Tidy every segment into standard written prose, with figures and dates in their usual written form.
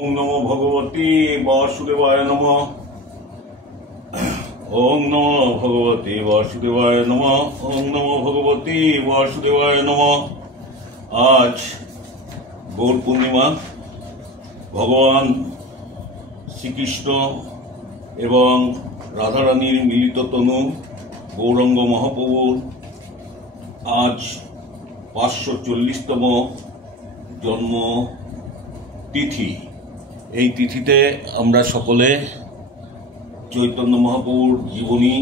ओम नमो भगवती वासुदेवाय नमः। ओम नमो भगवती वासुदेवाय नमः। ओम नमो भगवती वासुदेवाय नमः। आज गौर पूर्णिमा। भगवान श्रीकृष्ण एवं राधा रानीर मिलित तनु गौरांग महाप्रभुर आज 540तम जन्म तिथि। এই তিথিতে আমরা সকলে চৈতন্য মহাপ্রভুর জীবনী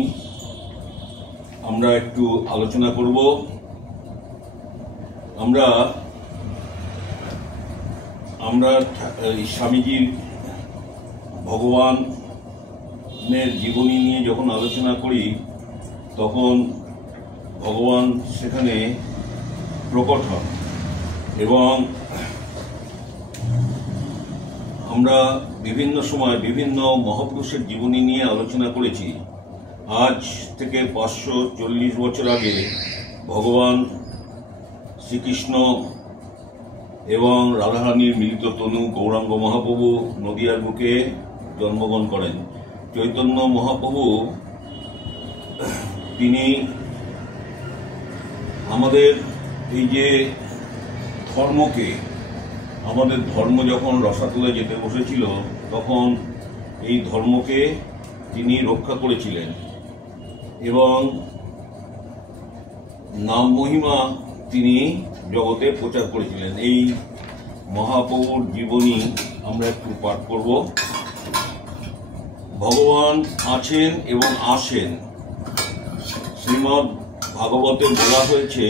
আমরা একটু আলোচনা করব। আমরা স্বামীজির ভগবানের জীবনী নিয়ে যখন আলোচনা করি তখন ভগবান সেখানে প্রকট হন এবং আমরা বিভিন্ন সময় বিভিন্ন মহাপুরুষের জীবনী নিয়ে আলোচনা করেছি। আজ থেকে 540 বছর আগে ভগবান শ্রীকৃষ্ণ এবং রাধারানীর মিলিত তনু গৌরাঙ্গ মহাপ্রভু নদিয়ার বুকে জন্মগ্রহণ করেন। চৈতন্য মহাপ্রভু তিনি আমাদের এই যে ধর্মকে, আমাদের ধর্ম যখন রসাতলে যেতে বসেছিল তখন এই ধর্মকে তিনি রক্ষা করেছিলেন এবং নাম মহিমা তিনি জগতে প্রচার করেছিলেন। এই মহাপ্রভুর জীবনী আমরা একটু পাঠ করব। ভগবান আছেন এবং আসেন। শ্রীমদ্ ভাগবতে বলা হয়েছে,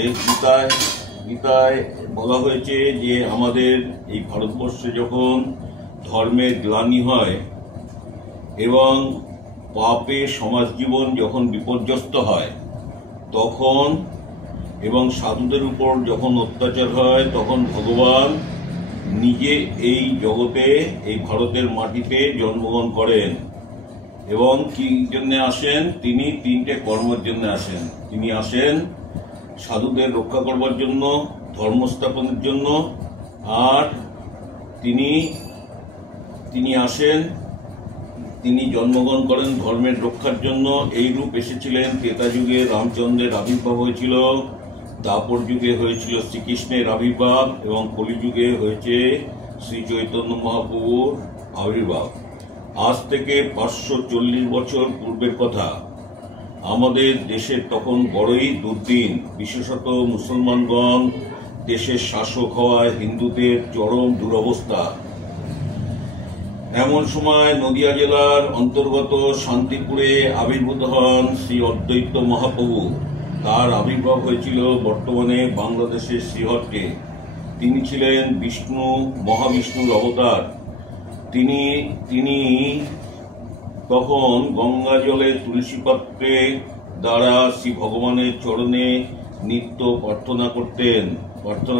গীতায় বলা হয়েছে যে আমাদের এই ভারতবর্ষে যখন ধর্মের গ্লানি হয় এবং পাপে সমাজ জীবন যখন বিপর্যস্ত হয় তখন এবং সাধুদের উপর যখন অত্যাচার হয় তখন ভগবান নিজে এই জগতে, এই ভারতের মাটিতে জন্মগ্রহণ করেন এবং কি জন্য আসেন? তিনি 3টে কর্মের জন্য আসেন। তিনি আসেন সাধুদের রক্ষা করবার জন্য, ধর্ম স্থাপনের জন্য, আর তিনি আসেন, তিনি জন্মগ্রহণ করেন ধর্মের রক্ষার জন্য। এই রূপ এসেছিলেন ত্রেতা যুগে রামচন্দ্রের আবির্ভাব হয়েছিল, দ্বাপর যুগে হয়েছিল শ্রীকৃষ্ণের আবির্ভাব এবং কলিযুগে হয়েছে শ্রী চৈতন্য মহাপ্রভুর আবির্ভাব। আজ থেকে 540 বছর পূর্বের কথা। আমাদের দেশের তখন বড়ই দুর্দিন, বিশেষত মুসলমানগণ দেশের শাসক হওয়ায় হিন্দুদের চরম দুরবস্থা। এমন সময় নদিয়া জেলার অন্তর্গত শান্তিপুরে আবির্ভূত হন শ্রী অদ্বৈত মহাপ্রভু। তার আবির্ভাব হয়েছিল বর্তমানে বাংলাদেশের শ্রীহট্টে। তিনি ছিলেন মহাবিষ্ণুর অবতার। তিনি তখন গঙ্গা জলে তুলসী পাত্রে দ্বারা শ্রী ভগবানের চরণে নিত্য প্রার্থনা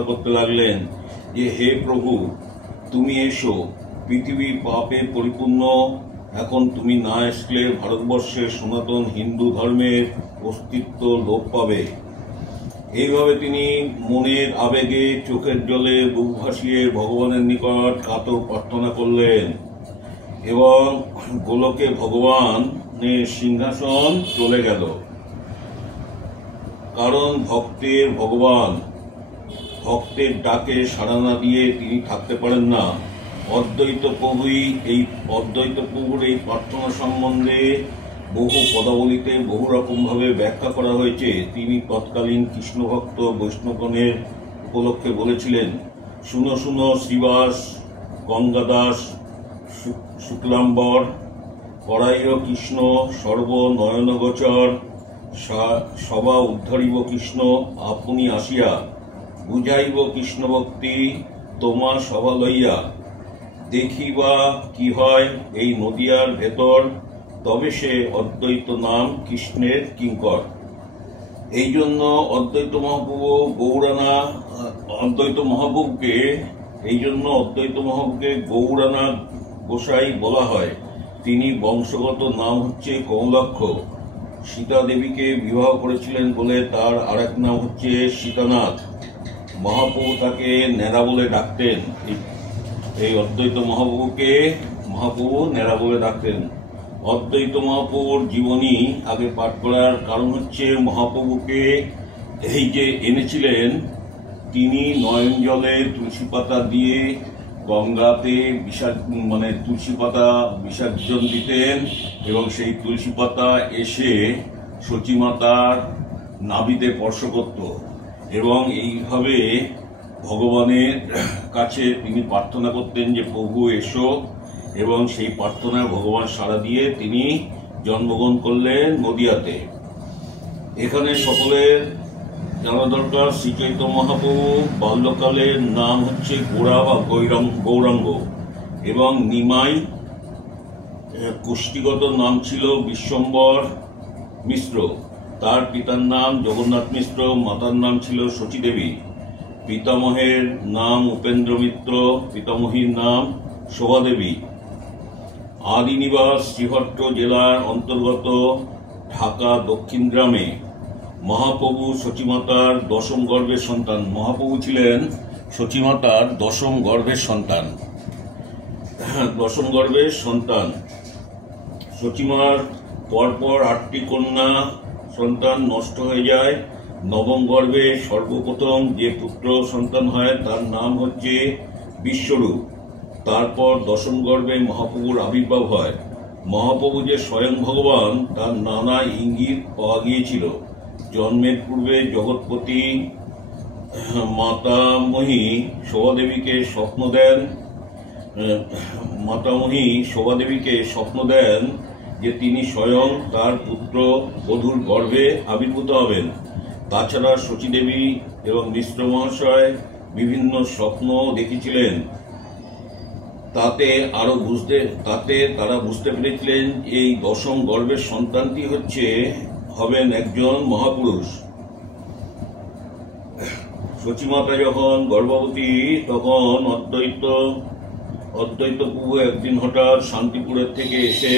করতে লাগলেন যে, হে প্রভু, তুমি এসো, পৃথিবী পাপে পরিপূর্ণ। এখন তুমি না আসলে ভারতবর্ষের সনাতন হিন্দু ধর্মের অস্তিত্ব লোপ পাবে। এইভাবে তিনি মনের আবেগে, চোখের জলে বুক ভাসিয়ে ভগবানের নিকট কাতর প্রার্থনা করলেন এবং গোলকে ভগবানের সিংহাসন চলে গেল। কারণ ভক্তের ডাকে সাড়া না দিয়ে তিনি থাকতে পারেন না। অদ্বৈত প্রভুর এই প্রার্থনা সম্বন্ধে বহু পদাবলিতে বহু রকম ভাবে ব্যাখ্যা করা হয়েছে। তিনি তৎকালীন কৃষ্ণভক্ত বৈষ্ণবগণের উপলক্ষে বলেছিলেন, শুনো শুনো শ্রীবাস গঙ্গাদাস শুক্লাম্বর পরায় কৃষ্ণ সর্ব নয়নগোচর সভা উদ্ধারিব কৃষ্ণ আপনি আসিয়া বুঝাইব কৃষ্ণ ভক্তি তোমা সভা লইয়া দেখিবা কি হয় এই নদিয়ার ভেতর তবে সে অদ্বৈত নাম কৃষ্ণের কিঙ্কর। এই জন্য অদ্বৈত মহাপ্রভুকে গৌরানা গোসাই বলা হয়। তিনি বংশগত নাম হচ্ছে কমলাক্ষ। সীতা দেবীকে বিবাহ করেছিলেন বলে তার আরেক নাম হচ্ছে সীতানাথ। মহাপ্রভু তাকে নেড়া বলে ডাকতেন। এই অদ্বৈত মহাপ্রভু ন্যাড়া বলে ডাকতেন। অদ্বৈত মহাপ্রভুর জীবনী আগে পাঠ করার কারণ হচ্ছে, মহাপ্রভুকে এই যে এনেছিলেন, তিনি নয়ন জলে তুলসী পাতা দিয়ে গঙ্গাতে তুলসী পাতা বিসর্জন দিতেন এবং সেই তুলসী পাতা এসে সচিমাতার নাভিতে স্পর্শ করত এবং এইভাবে ভগবানের কাছে তিনি প্রার্থনা করতেন যে প্রভু এসো, এবং সেই প্রার্থনায় ভগবান সাড়া দিয়ে তিনি জন্মগ্রহণ করলেন নদিয়াতে। এখানে সকলের জানা দরকার, শ্রী চৈতন্য মহাপ্রভু বাল্যকালের নাম হচ্ছে গোড়া বা গৌরাঙ্গ এবং নিমাই কুষ্টিগত নাম ছিল বিশ্বম্বর মিশ্র। তার পিতার নাম জগন্নাথ মিশ্র, মাতার নাম ছিল শচীদেবী। পিতামহের নাম উপেন্দ্র মিত্র, পিতামহীর নাম শোভাদেবী। আদি নিবাস শ্রীহট্ট জেলার অন্তর্গত ঢাকা দক্ষিণ গ্রামে। মহাপ্রভু সচিমাতার দশম গর্ভের সন্তান। মহাপ্রভু ছিলেন সচিমাতার দশম গর্ভের সন্তান। সচিমার পরপর 8টি কন্যা সন্তান নষ্ট হয়ে যায়। নবম গর্ভে সর্বপ্রথম যে পুত্র সন্তান হয় তার নাম হচ্ছে বিশ্বরূপ। তারপর দশম গর্ভে মহাপ্রভুর আবির্ভাব হয়। মহাপ্রভু যে স্বয়ং ভগবান তার নানা ইঙ্গিত পাওয়া গিয়েছিল। জন্মের পূর্বে জগৎপতি মাতামহী শোভাদেবীকে স্বপ্ন দেন যে তিনি স্বয়ং তার পুত্র বধূর গর্ভে আবির্ভূত হবেন। তাছাড়া শচীদেবী এবং মিশ্র মহাশয় বিভিন্ন স্বপ্ন দেখেছিলেন। তাতে তারা বুঝতে পেরেছিলেন এই দশম গর্ভের সন্তানটি হবেন একজন মহাপুরুষ। সচিমাতা যখন গর্ভবতী তখন অদ্বৈত প্রভু একদিন হঠাৎ শান্তিপুরের থেকে এসে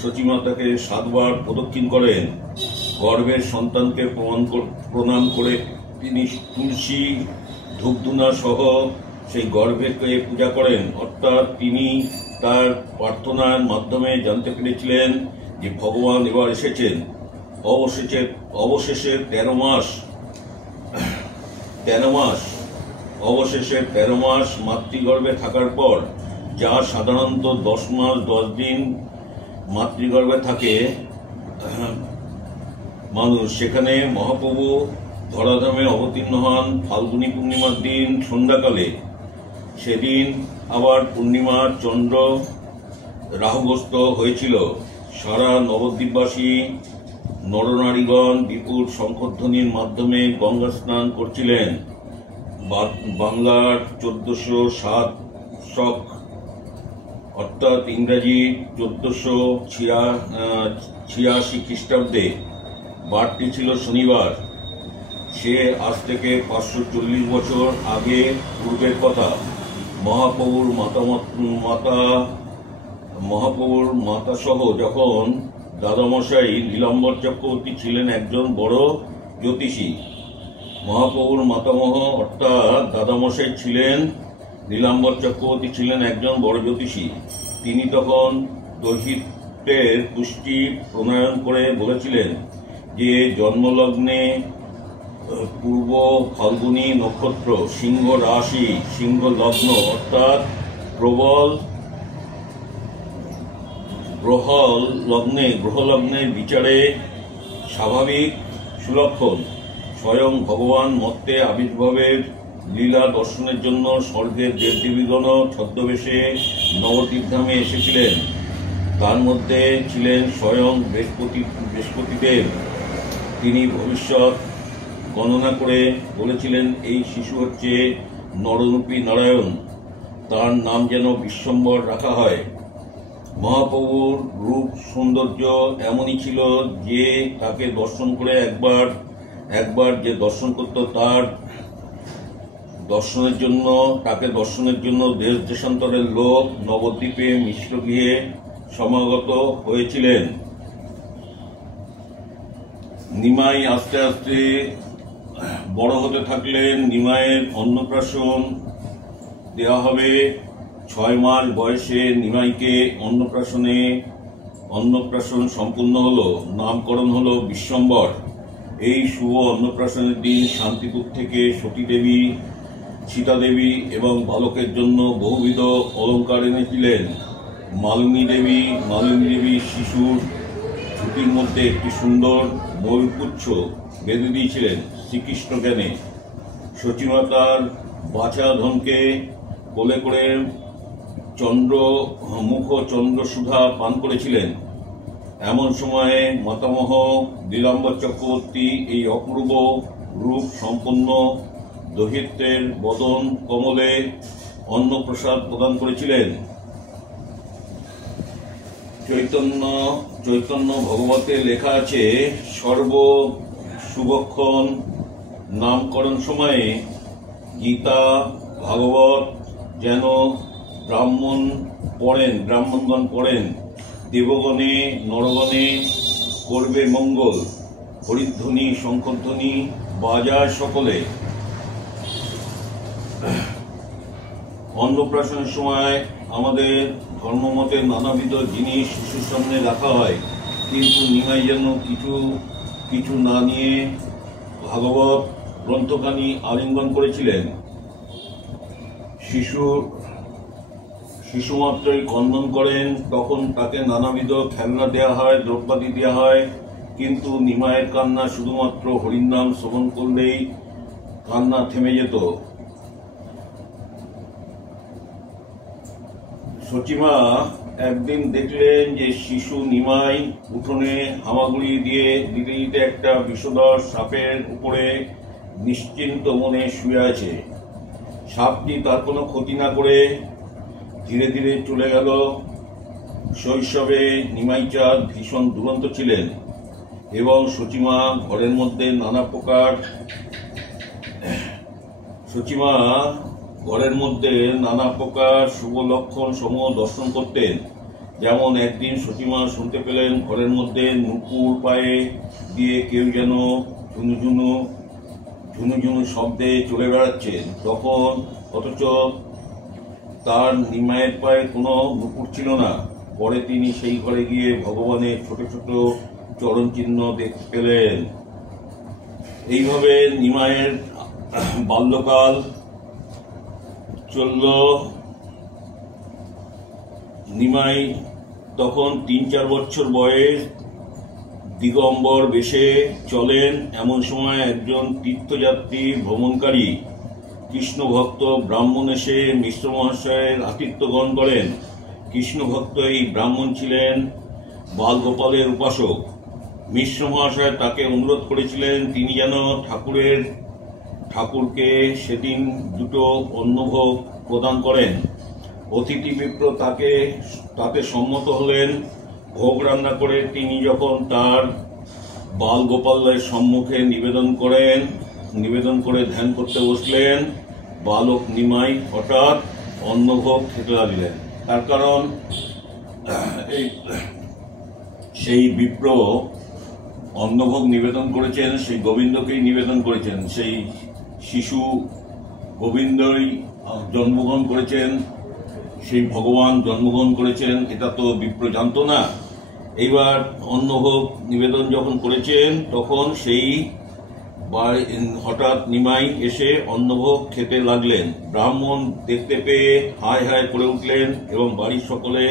সচিমাতাকে 7 বার প্রদক্ষিণ করেন। গর্ভের সন্তানকে প্রণাম করে তিনি তুলসী ধূপধুনা সহ সেই গর্ভকে পূজা করেন। অর্থাৎ তিনি তার প্রার্থনার মাধ্যমে জানতে পেরেছিলেন যে ভগবান এবার এসেছেন। অবশেষে 13 মাস মাতৃগর্ভে থাকার পর, যা সাধারণত 10 মাস 10 দিন মাতৃগর্ভে থাকে মানুষ, সেখানে মহাপ্রভু ধরাধামে অবতীর্ণ হন ফাল্গুনী পূর্ণিমার দিন সন্ধ্যাকালে। সেদিন আবার পূর্ণিমার চন্দ্র রাহুগ্রস্ত হয়েছিল। সারা নবদ্বীপবাসী নরনারীগণ বিপুল শঙ্খধ্বনির মাধ্যমে গঙ্গা স্নান করছিলেন। বাংলার 1407 শক অর্থাৎ ইংরাজি 1486 খ্রিস্টাব্দে বারটি ছিল শনিবার। সে আজ থেকে 540 বছর আগে পূর্বের কথা। মহাপ্রভুর মাতা সহ যখন দাদামশাই নীলাম্বর চক্রবর্তী ছিলেন একজন বড় জ্যোতিষী। মহাপ্রভুর মাতামহ অর্থাৎ দাদামশাই ছিলেন নীলাম্বর চক্রবর্তী ছিলেন একজন বড় জ্যোতিষী। তিনি তখন দৈহিত্যের পুষ্টি প্রণয়ন করে বলেছিলেন যে জন্মলগ্নে পূর্ব ফাল্গুনী নক্ষত্র, সিংহ রাশি, সিংহ লগ্ন অর্থাৎ গ্রহ লগ্নের বিচারে স্বাভাবিক সুলক্ষণ। স্বয়ং ভগবান মর্তে আবির্ভাবের লীলা দর্শনের জন্য স্বর্গের দেবদেবীগণ ছদ্মবেশে নবদ্বীপধামে এসেছিলেন। তার মধ্যে ছিলেন স্বয়ং বৃহস্পতিদেব। তিনি ভবিষ্যৎ গণনা করে বলেছিলেন এই শিশু হচ্ছে নররূপী নারায়ণ, তার নাম যেন বিশ্বম্বর রাখা হয়। মহাপ্রভুর রূপ সৌন্দর্য এমনই ছিল যে তাকে দর্শন করে একবার যে দর্শন করত তার দর্শনের জন্য দেশ দেশান্তরের লোক নবদ্বীপে মিশ্রগৃহে সমাগত হয়েছিলেন। নিমাই আস্তে আস্তে বড় হতে থাকলেন। নিমাইয়ের অন্নপ্রাশন দেওয়া হবে 6 মাস বয়সে নিমাইকে অন্নপ্রাশন সম্পূর্ণ হলো। নামকরণ হলো বিশ্বম্বর। এই শুভ অন্নপ্রাশনের দিন শান্তিপুর থেকে সতী দেবী, সীতা দেবী এবং বালকের জন্য বহুবিধ অলঙ্কার এনেছিলেন। মালিনী দেবী শিশুর ঝুঁটির মধ্যে একটি সুন্দর ময়ূরপুচ্ছ বেঁধে দিয়েছিলেন শ্রীকৃষ্ণ জ্ঞানে। সচিমাতার বাছা ধনকে কোলে করে চন্দ্রসুধা পান করেছিলেন। এমন সময়ে মাতামহ নীলাম্বর চক্রবর্তী এই অপূর্ব রূপ সম্পন্ন দৈত্যের বদন কমলে অন্নপ্রসাদ প্রদান করেছিলেন। চৈতন্য ভগবতে লেখা আছে, সর্ব শুভক্ষণ নামকরণ সময়ে গীতা ভাগবত যেন ব্রাহ্মণগণ পড়েন, দেবগণে নরগণে করবে মঙ্গল। হরিধ্বনি শঙ্খধ্বনি বাজায় সকলে। অন্নপ্রাশনের সময় আমাদের ধর্মমতে নানাবিধ জিনিস শিশুর সামনে রাখা হয়, কিন্তু নিমাই যেন কিছু না নিয়ে ভাগবত গ্রন্থখানি আলিঙ্গন করেছিলেন। শিশু মাত্রই ক্রন্দন করেন, তখন তাকে নানাবিধ খেলনা দেওয়া হয়, দ্রব্যাদি দেওয়া হয়, কিন্তু নিমাইয়ের কান্না শুধুমাত্র হরির নাম শ্রবণ করলেই কান্না থেমে যেত। সচিমা একদিন দেখলেন যে শিশু নিমাই উঠোনে হামাগুড়ি দিতে একটা বিষধর সাপের উপরে নিশ্চিন্ত মনে শুয়ে আছে। সাপটি তার কোনো ক্ষতি না করে ধীরে ধীরে চলে গেল। শৈশবে নিমাইচাঁদ ভীষণ দুরন্ত ছিলেন এবং সচিমা ঘরের মধ্যে নানা প্রকার শুভ লক্ষণ সমূহ দর্শন করতেন। যেমন একদিন সচিমা শুনতে পেলেন ঘরের মধ্যে নুপুর পায়ে দিয়ে কেউ যেন ঝুনুঝুনু শব্দে চলে বেড়াচ্ছেন। অথচ তার নিমাইয়ের পায়ে কোনো নুপুর ছিল না। পরে তিনি সেই ঘরে গিয়ে ভগবানের ছোট ছোট চরণ চিহ্ন দেখতে পেলেন। এইভাবে নিমাইয়ের বাল্যকাল চলল। নিমাই তখন 3-4 বছর বয়স। দিগম্বর বেশে চলেন। এমন সময় একজন তীর্থযাত্রী ভ্রমণকারী কৃষ্ণ ভক্ত ব্রাহ্মণ এসে মিশ্র মহাশয়ের আতিথ্য গ্রহণ করেন। কৃষ্ণ ভক্ত এই ব্রাহ্মণ ছিলেন বালগোপালের উপাসক। মিশ্র মহাশয় তাকে অনুরোধ করেছিলেন তিনি যেন ঠাকুরকে সেদিন 2টো অন্নভোগ প্রদান করেন। অতিথি বিপ্র তাতে সম্মত হলেন। ভোগ রান্না করে তিনি যখন তার বালগোপালের সম্মুখে নিবেদন করে ধ্যান করতে বসলেন, বালক নিমাই হঠাৎ অন্নভোগ খেতে লাগলেন। তার কারণ সেই বিপ্র অন্নভোগ নিবেদন করেছেন, সেই গোবিন্দকেই নিবেদন করেছেন। সেই শিশু গোবিন্দই জন্মগ্রহণ করেছেন, সেই ভগবান জন্মগ্রহণ করেছেন, এটা তো বিপ্র জানতো না। এইবার অন্নভোগ নিবেদন যখন করেছেন তখন হঠাৎ নিমাই এসে অন্নভোগ খেতে লাগলেন। ব্রাহ্মণ দেখতে পেয়ে হায় হায় করে উঠলেন এবং বাড়ির সকলে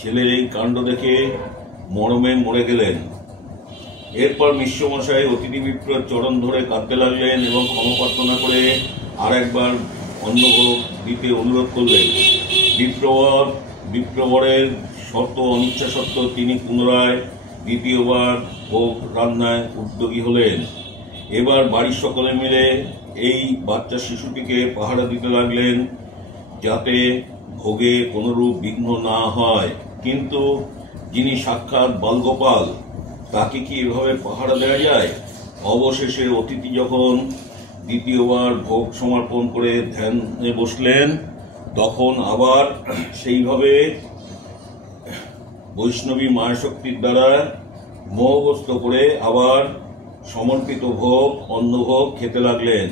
ছেলের এই কাণ্ড দেখে মরমে মরে গেলেন। এরপর মিশ্রমশাই অতিথি বিপ্রর চরণ ধরে কাঁদতে লাগলেন এবং ক্ষমা প্রার্থনা করে আর একবার অন্নভোগ দিতে অনুরোধ করলেন। বিপ্রবরের অনিচ্ছা সত্ত্বেও তিনি পুনরায় দ্বিতীয়বার ভোগ রান্নায় উদ্যোগী হলেন। এবার বাড়ির সকলে মিলে এই বাচ্চা শিশুটিকে পাহারা দিতে লাগলেন যাতে ভোগে কোনরূপ বিঘ্ন না হয়। কিন্তু যিনি সাক্ষাৎ বালগোপাল, তাকে কি এভাবে পাহারা দেওয়া যায়? অবশেষে অতিথি যখন দ্বিতীয়বার ভোগ সমর্পণ করে ধ্যানে বসলেন, তখন আবার সেইভাবে বৈষ্ণবী মায়াশক্তির দ্বারা মোহগ্রস্ত করে আবার সমর্পিত অন্নভোগ খেতে লাগলেন।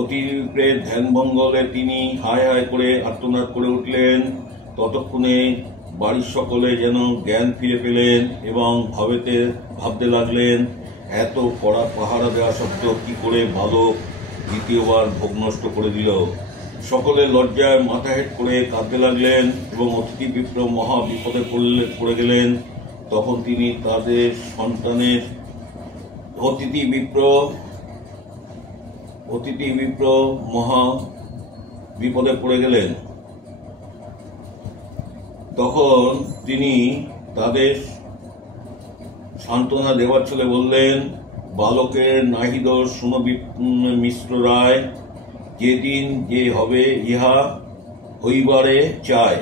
অতিথির ধ্যান ভঙ্গ হলে তিনি হায় হায় করে আর্তনাদ করে উঠলেন, ততক্ষণে বাড়ির সকলে যেন জ্ঞান ফিরে পেলেন এবং ভাবতে লাগলেন, এত কড়া পাহারা দেওয়া সত্ত্বেও কি করে বালক দ্বিতীয়বার ভোগ নষ্ট করে দিল। সকলে লজ্জায় মাথা হেঁট করে কাঁদতে লাগলেন এবং অতিথি বিপ্র মহা বিপদে পড়ে গেলেন। তখন তিনি তাদের সন্তানের অতিথি বিপ্র মহা বিপদে পড়ে গেলেন। তখন তিনি তাদের সান্ত্বনা দেবার ছলে বললেন, বালকের নাহি দোষ, শুনো মিশ্র রায়, যেদিন যে হবে ইহা হইবারে চায়।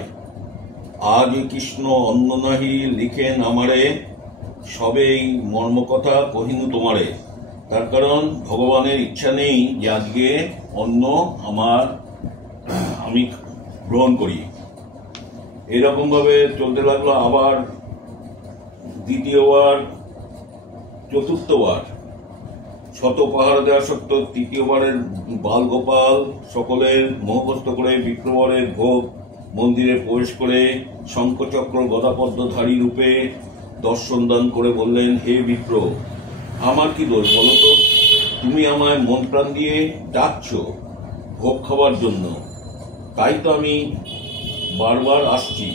আজ কৃষ্ণ অন্ন নাহি লিখেন আমারে, সবেই মর্মকথা কহিনু তোমারে। তার কারণ ভগবানের ইচ্ছা নেই যে আজকে অন্ন আমি গ্রহণ করি। এরকম ভাবে চলতে লাগলো। আবার দ্বিতীয়বার, চতুর্থবার শত পাহারা দেওয়া সত্ত্বেও তৃতীয়বারের বালগোপাল সকলের মোহগ্রস্ত করে বিপ্রবরের ভোগ মন্দিরে প্রবেশ করে শঙ্খচক্র গদাপদ্মধারী রূপে দর্শন দান করে বললেন, হে বিপ্র, আমার কি দোষ বলো তো? তুমি আমায় মন প্রাণ দিয়ে ডাকছ ভোগ খাবার জন্য, তাই তো আমি বারবার আসছি।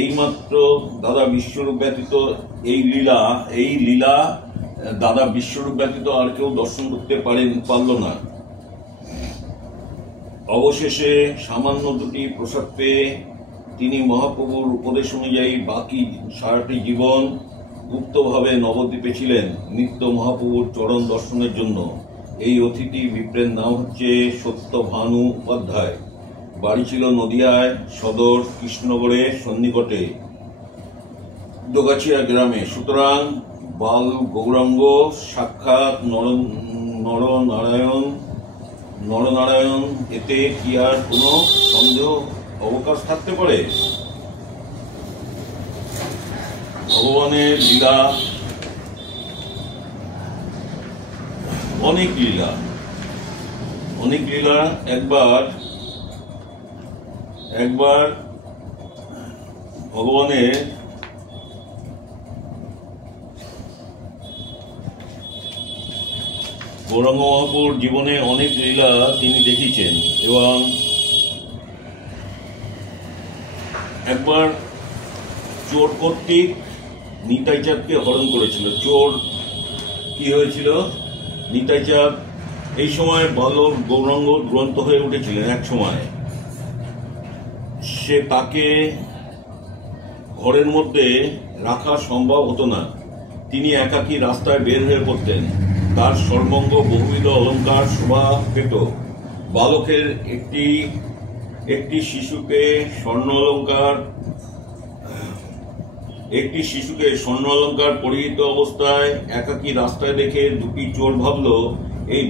এইমাত্র দাদা বিশ্বরূপ ব্যতীত এই লীলা দাদা বিশ্বরূপ ব্যতীত আর কেউ দর্শন করতে পারল না। অবশেষে সামান্য দুটি প্রসাদ পেয়ে তিনি মহাপ্রভুর উপদেশ অনুযায়ী বাকি সারাটি জীবন গুপ্তভাবে নবদ্বীপে ছিলেন নিত্য মহাপ্রভুর চরণ দর্শনের জন্য। এই অতিথি বিপ্রের নাম হচ্ছে সত্যভানু উপাধ্যায়। বাড়ি ছিল নদিয়ায় সদর কৃষ্ণনগরের সন্নিকটে দোগাছিয়া গ্রামে। সুতরাং বাল গৌরাঙ্গ সাক্ষাৎ নরনারায়ণ, এতে কি আর কোনো সন্দেহ অবকাশ থাকতে পারে? ভগবানের লীলা, অনেক লীলা। একবার ভগবানের গৌরাঙ্গ মহাপুর জীবনে অনেক লীলা তিনি দেখিয়েছেন। এবং একবার চোর কর্তৃক নিতাই চাঁদকে হরণ করেছিল। চোর কি হয়েছিল? নিতাই চাঁদ এই সময় বালক গৌরাঙ্গ গ্রন্থ হয়ে উঠেছিলেন। এক সময় তাকে ঘরের মধ্যে রাখা সম্ভব হতো না। তিনি একাকী রাস্তায় বের হয়ে পড়তেন। তার সর্বঙ্গ বহুবিধ অলঙ্কার শোভা পেত। বালকের একটি শিশুকে স্বর্ণ অলঙ্কার পরিহিত অবস্থায় একাকী রাস্তায় দেখে দুটি চোর ভাবল, এই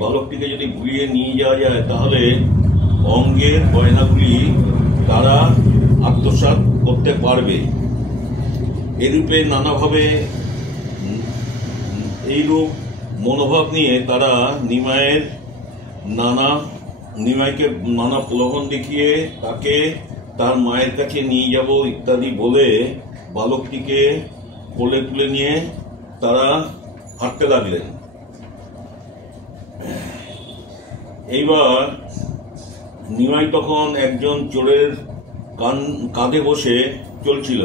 বালকটিকে যদি ভুলিয়ে নিয়ে যাওয়া যায় তাহলে অঙ্গের গয়নাগুলি তারা আত্মসাৎ করতে পারবে। এরূপে নানাভাবে এইরূপ মনোভাব নিয়ে তারা নিমাইকে নানা প্রলোভন দেখিয়ে তাকে তার মায়ের কাছে নিয়ে যাব ইত্যাদি বলে বালকটিকে কোলে তুলে নিয়ে তারা হাঁটতে লাগলেন। এইবার নিমাই তখন একজন চোরের কাঁধে বসে চলছিল।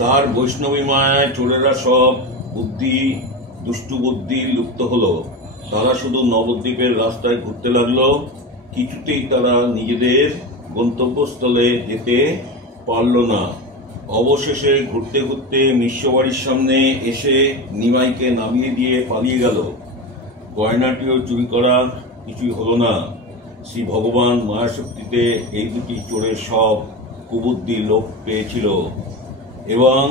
তার বৈষ্ণবী মায়ায় চোরেরা সব দুষ্টু বুদ্ধি লুপ্ত হলো। তারা শুধু নবদ্বীপের রাস্তায় ঘুরতে লাগলো। কিছুতেই তারা নিজেদের গন্তব্যস্থলে যেতে পারল না। অবশেষে ঘুরতে ঘুরতে মিশ্র বাড়ির সামনে এসে নিমাইকে নামিয়ে দিয়ে পালিয়ে গেল। গয়নাটিও চুরি করা কিছুই হলো না। শ্রী ভগবান মায়াশক্তিতে এই দুটি চোরের সব কুবুদ্ধি লোপ পেয়েছিল এবং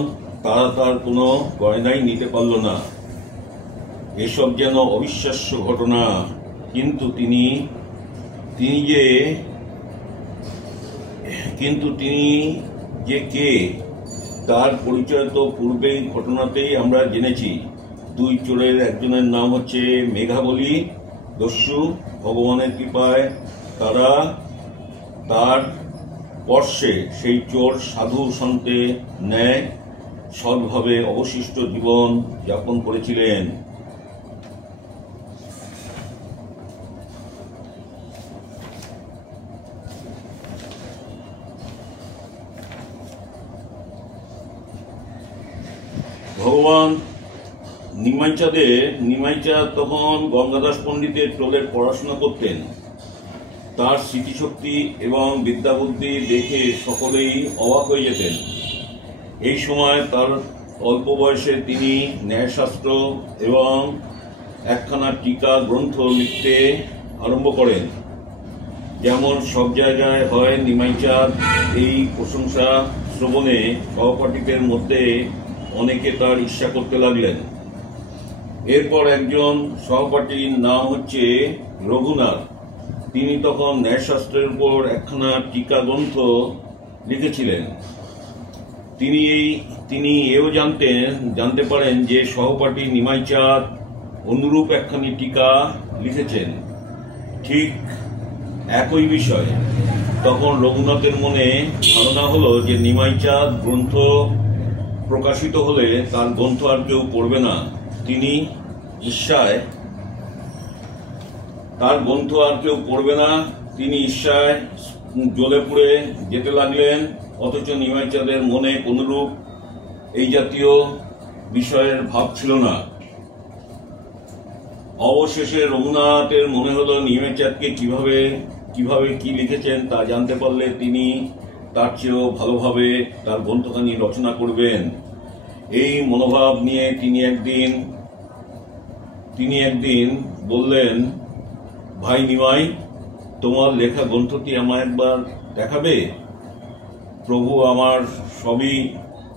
তারা তার কোনো গয়নাই নিতে পারল না। এসব যেন অবিশ্বাস্য ঘটনা। কিন্তু তিনি যে কে তার পরিচয় তো পূর্বেই ঘটনাতেই আমরা জেনেছি। দুই চোরের একজনের নাম হচ্ছে মেঘাবলী দস্যু। ভগবানের কৃপায় তারা তার স্পর্শে সেই চোর সাধু সন্তে ন্যায় সৎভাবে অবশিষ্ট জীবন যাপন করেছিলেন। ভগবান নিমাইচাঁদ তখন গঙ্গাদাস পণ্ডিতের টোলের পড়াশোনা করতেন। তার স্মৃতিশক্তি এবং বিদ্যাবুদ্ধি দেখে সকলেই অবাক হয়ে যেতেন। এই সময় তার অল্প বয়সে তিনি ন্যায়শাস্ত্র এবং একখানা টিকা গ্রন্থ লিখতে আরম্ভ করেন। যেমন সব জায়গায় হয়, নিমাইচাঁদ এই প্রশংসা শ্রবণে সহপাঠীদের মধ্যে অনেকে তার ঈর্ষা করতে লাগলেন। এরপর একজন সহপাঠীর নাম হচ্ছে রঘুনাথ। তিনি তখন ন্যায়শাস্ত্রের উপর একখানা টিকা গ্রন্থ লিখেছিলেন। তিনি এও জানতে পারেন যে সহপাঠী নিমাইচাঁদ অনুরূপ একখানি টিকা লিখেছেন, ঠিক একই বিষয়। তখন রঘুনাথের মনে ধারণা হলো যে নিমাইচাঁদ গ্রন্থ প্রকাশিত হলে তার গ্রন্থ আর কেউ পড়বে না। তিনি ঈর্ষায় জ্বলে পুড়ে যেতে লাগলেন। অথচ নিমাইচাঁদের মনে কোনরূপ এই জাতীয় বিষয়ের ভাব ছিল না। অবশেষে রঘুনাথের মনে হলো নিমাইচাঁদকে কিভাবে কি লিখেছেন তা জানতে পারলে তিনি তার চেয়েও ভালোভাবে তার গ্রন্থখানি রচনা করবেন। এই মনোভাব নিয়ে তিনি একদিন বললেন, ভাই নিমাই, তোমার লেখা গ্রন্থটি আমায় একবার দেখাবে? প্রভু আমার সবই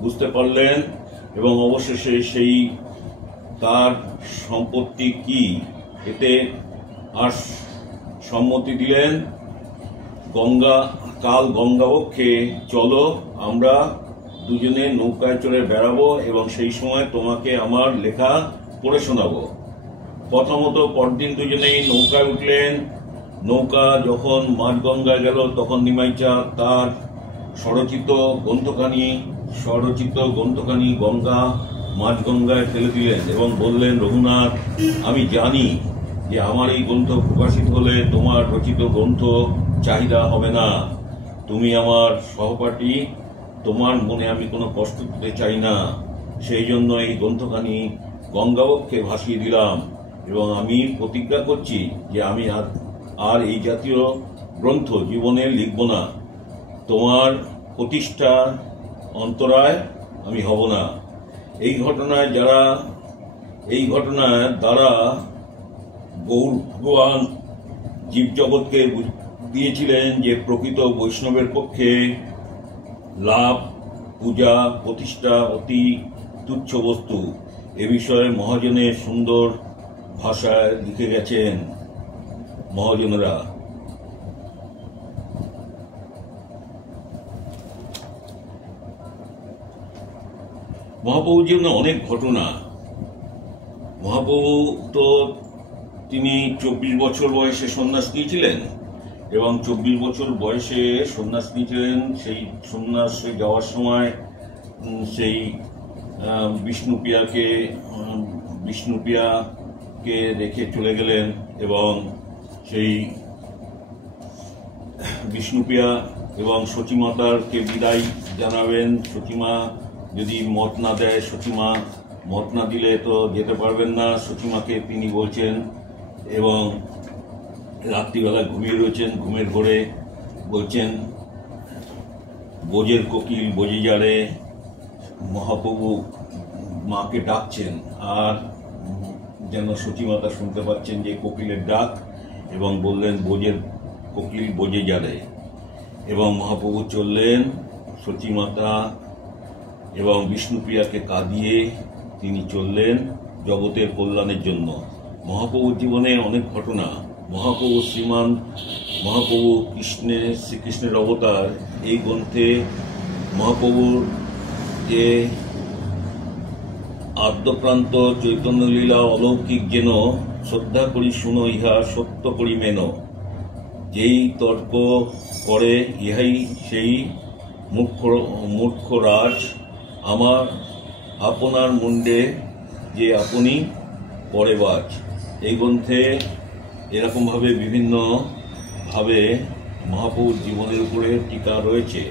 বুঝতে পারলেন এবং অবশেষে সেই তার সম্পত্তি কি এতে আর সম্মতি দিলেন। কাল গঙ্গাবক্ষে চলো, আমরা দুজনে নৌকায় চড়ে বেড়াবো এবং সেই সময় তোমাকে আমার লেখা পড়ে শোনাবো। প্রথমত পরদিন দুজনেই নৌকায় উঠলেন। নৌকা যখন মাঝগঙ্গায় গেল তখন নিমাইচাঁদ তার স্বরচিত গ্রন্থখানি গঙ্গা মাঝগঙ্গায় ফেলে দিলেন এবং বললেন, রঘুনাথ, আমি জানি যে আমার এই গ্রন্থ প্রকাশিত হলে তোমার রচিত গ্রন্থ চাহিদা হবে না। তুমি আমার সহপাঠী, তোমার মনে আমি কোনো কষ্ট দিতে চাই না। সেই জন্য এই গ্রন্থখানি গঙ্গাবক্ষে ভাসিয়ে দিলাম এবং আমি প্রতিজ্ঞা করছি যে আমি আর এই জাতীয় গ্রন্থ জীবনে লিখব না। তোমার প্রতিষ্ঠা অন্তরায় আমি হব না। এই ঘটনার দ্বারা গৌর ভগবান জীবজগৎকে দিয়েছিলেন যে প্রকৃত বৈষ্ণবের পক্ষে লাভ, পূজা, প্রতিষ্ঠা অতি তুচ্ছ বস্তু। এ বিষয়ে মহাজনের সুন্দর ভাষায় লিখে গেছেন মহাজনেরা। মহাপ্রভুর জন্য অনেক ঘটনা। মহাপ্রভু তো তিনি 24 বছর বয়সে সন্ন্যাস নিয়েছিলেন এবং 24 বছর বয়সে সন্ন্যাস নিয়েছিলেন। সেই সন্ন্যাসে যাওয়ার সময় সেই বিষ্ণুপ্রিয়াকে রেখে চলে গেলেন এবং সেই বিষ্ণুপ্রিয়া এবং সচিমাতাকে বিদায় জানাবেন। সচিমা যদি মত না দেয়, সচিমা মত না দিলে তো যেতে পারবেন না। সচিমাকে তিনি বলছেন এবং রাত্রিবেলা ঘুমিয়ে রয়েছেন। ঘুমের ঘোরে বলছেন, বোজের কোকিল বোজে যারে। মহাপ্রভু মাকে ডাকছেন আর যেন সচিমাতা শুনতে পাচ্ছেন যে কোকিলের ডাক এবং বললেন, বোজের কোকিল বোজে যারে। এবং মহাপ্রভু চললেন। সচিমাতা এবং বিষ্ণুপ্রিয়াকে কাঁদিয়ে তিনি চললেন জগতের কল্যাণের জন্য। মহাপ্রভুর জীবনে অনেক ঘটনা। মহাপ্রভু শ্রীকৃষ্ণের অবতার এই গ্রন্থে মহাপ্রভুর যে আদ্যপ্রান্ত চৈতন্য লীলা অলৌকিক যেন, শ্রদ্ধা করি শুনো ইহা সত্য করি মেনো। যেই তর্ক করে ইহাই সেই মূর্খ রাজ, আমার আপনার মুন্ডে যে আপনি পরে বাজ। এই গ্রন্থে এরকমভাবে বিভিন্নভাবে মহাপ্রভুর জীবনের উপরে টিকা রয়েছে।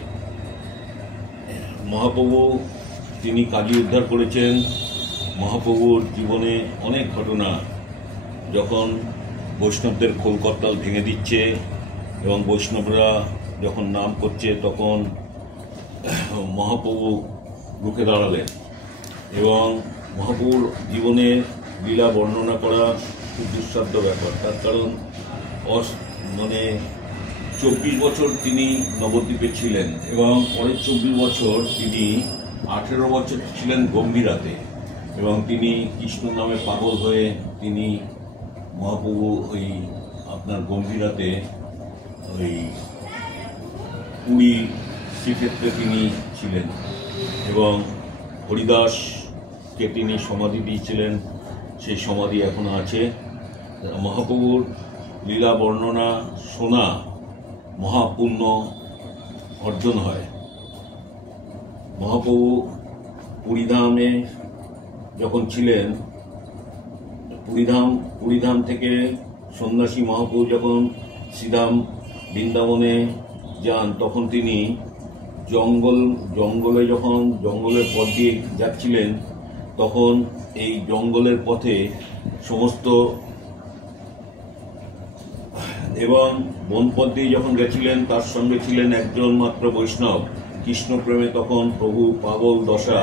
মহাপ্রভু তিনি কাজী উদ্ধার করেছেন। মহাপ্রভুর জীবনে অনেক ঘটনা, যখন বৈষ্ণবদের খোলকর্তাল ভেঙে দিচ্ছে এবং বৈষ্ণবরা যখন নাম করছে, তখন মহাপ্রভু রুখে দাঁড়ালেন। এবং মহাপ্রভুর জীবনে লীলা বর্ণনা করা খুব দুঃসাধ্য ব্যাপার। তার কারণ 24 বছর তিনি নবদ্বীপে ছিলেন এবং পরের 24 বছর তিনি 18 বছর ছিলেন গম্ভীরাতে, এবং তিনি কৃষ্ণ নামে পাগল হয়ে তিনি মহাপ্রভু ওই আপনার গম্ভীরাতে ওই পুরী শ্রীক্ষেত্রে তিনি ছিলেন এবং হরিদাসকে তিনি সমাধি দিয়েছিলেন। সেই সমাধি এখনো আছে। মহাপ্রভুর লীলা বর্ণনা শোনা মহাপুণ্য অর্জন হয়। মহাপ্রভু পুরীধামে যখন ছিলেন, পুরীধাম থেকে সন্ন্যাসী মহাপ্রভু যখন শ্রীধাম বৃন্দাবনে যান, তখন তিনি জঙ্গলের পথ দিয়ে যাচ্ছিলেন। তখন এই জঙ্গলের পথে সমস্ত এবং বনপথ দিয়ে যখন গেছিলেন, তার সঙ্গে ছিলেন একজন মাত্র বৈষ্ণব। কৃষ্ণপ্রেমে তখন প্রভু পাগল দশা,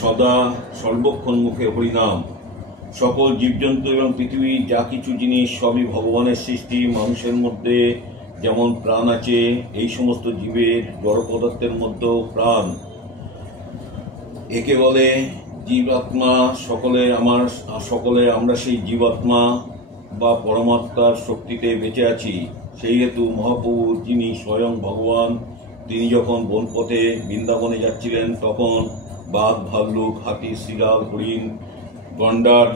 সদা সর্বক্ষণ মুখে হরিনাম। সকল জীবজন্তু এবং পৃথিবীর যা কিছু জিনিস সবই ভগবানের সৃষ্টি। মানুষের মধ্যে যেমন প্রাণ আছে, এই সমস্ত জীবের জড় পদার্থের মধ্যেও প্রাণ। একে বলে জীবাত্মা। সকলে আমরা সেই জীবাত্মা বা পরমাত্মার শক্তিতে বেঁচে আছি। সেই হেতু মহাপ্রভু, যিনি স্বয়ং ভগবান, তিনি যখন বনপথে বৃন্দাবনে যাচ্ছিলেন, তখন বাঘ, ভাল্লুক, হাতি, শিয়াল, হরিণ, গন্ডার,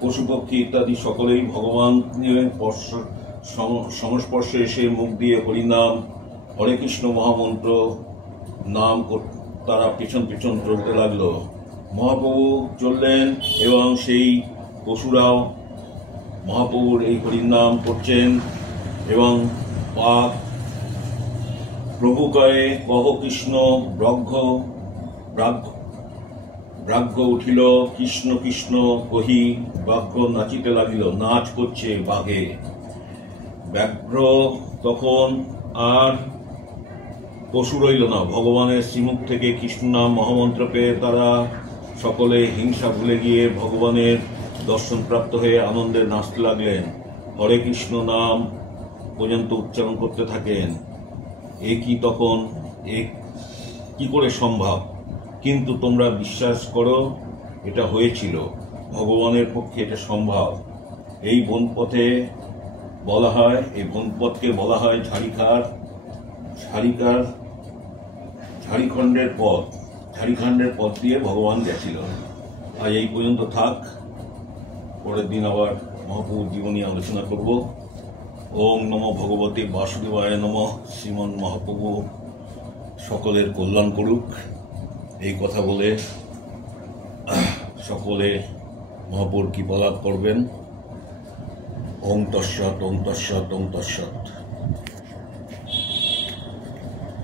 পশুপক্ষী ইত্যাদি সকলেই ভগবানের সংস্পর্শে এসে মুখ দিয়ে হরিনাম, হরে কৃষ্ণ মহামন্ত্র নাম তারা পেছন পেছন চলতে লাগলো। মহাপ্রভু চললেন এবং সেই পশুরাও মহাপ্রভুর এই হরিনাম করছেন। এবং বাঘ প্রভু কয়ে কহ কৃষ্ণ ব্রাহ্য উঠিল, কৃষ্ণ কৃষ্ণ কহি ব্যাঘ্র নাচিতে লাগিল। নাচ করছে বাঘে। ব্যাঘ্র তখন আর পশু রইল না। ভগবানের শ্রীমুখ থেকে কৃষ্ণ নাম মহামন্ত্র পেয়ে তারা সকলে হিংসা ভুলে গিয়ে ভগবানের দর্শন প্রাপ্ত হয়ে আনন্দে নাচতে লাগলেন। হরে কৃষ্ণ নাম পর্যন্ত উচ্চারণ করতে থাকেন। তখন কি করে সম্ভব? কিন্তু তোমরা বিশ্বাস করো, এটা হয়েছিল। ভগবানের পক্ষে এটা সম্ভব। এই বনপথে বলা হয়, এই বনপথকে বলা হয় ঝাড়িখণ্ডের পথ। ঝাড়িখণ্ডের পথ দিয়ে ভগবান গেছিল। আজ এই পর্যন্ত থাক। পরের দিন আবার মহাপ্রভুর জীবনী আলোচনা করব। ওম নমো ভগবতে বাসুদেবায় নমঃ। শ্রীমন মহাপ্রভু সকলের কল্যাণ করুক, এই কথা বলে সকলে মহাপ্রভুর কৃপা লাভ করবেন। ওম তস্সৎ, ওম তস্সৎ, ওম তস্সৎ।